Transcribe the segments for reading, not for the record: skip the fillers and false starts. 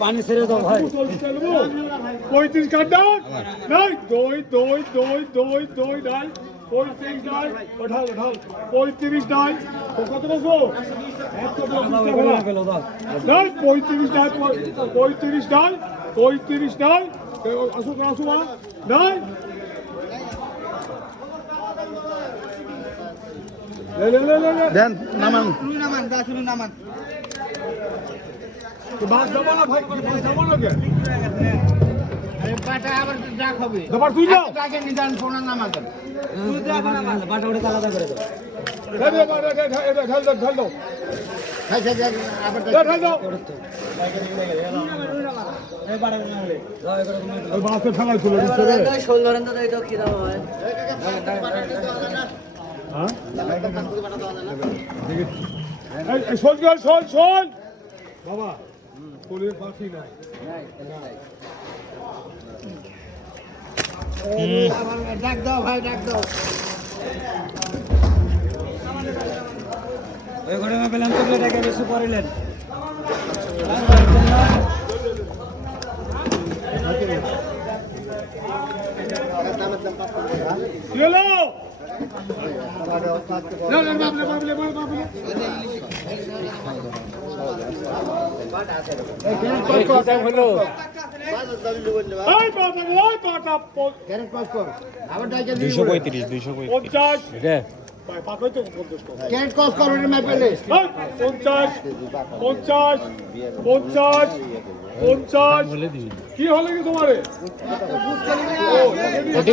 পানি ছেড়ে দাও ভাই 35 কাটা নাই দই দই দই দই দই নাই 35 নাই ওঠাও ওঠাও 35 নাই কত বসো নাই 35 নাই 35 নাই 35 নাই আসো আসো নাই দেন নামান বাস যাবো না ভাই বাস যাবো না কে বাটা আবার ডাক হবে দাবার তুই যাও ডাকে নিদান ফোন নামা দেন তুই দে আবার বাটা ওটা আলাদা করে দাও খেলে বাটা এটা খেল দাও খেল দাও খাই আবার খেল দাও এই বাটা না হলে ওই বাসে ফেলাই ছিল দিছে রে শোল ধরেন তো এইটা কি দাও হয় হ্যাঁ এই শোল গেল শোল শোল বাবা কোলের পাখি নাই ডাক দাও ভাই ডাক দাও ওই ঘরে মে পেলাম চকলেট একে বেশি পড়লেন চলো না না বাবলে বাবলে এই কথা হলো এই বাবা ওই বাটা ক্যারেট পাস কর আবার ডাকে 235 50 রে ভাই পাকই তো 50 টাকা ক্যারেট কস কর ওরে মে পেলে 50 50 50 50 কি হলো কি তোমারে ওটি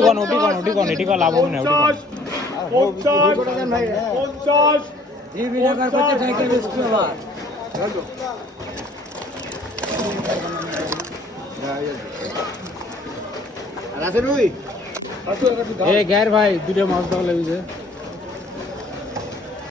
কোন লাভ হবে না 50 50 এই বিরাকার করতে থাকে বেশি আবার রাসেল ভাই এ গ্যার ভাই দুটো মাছ দাও লাগবে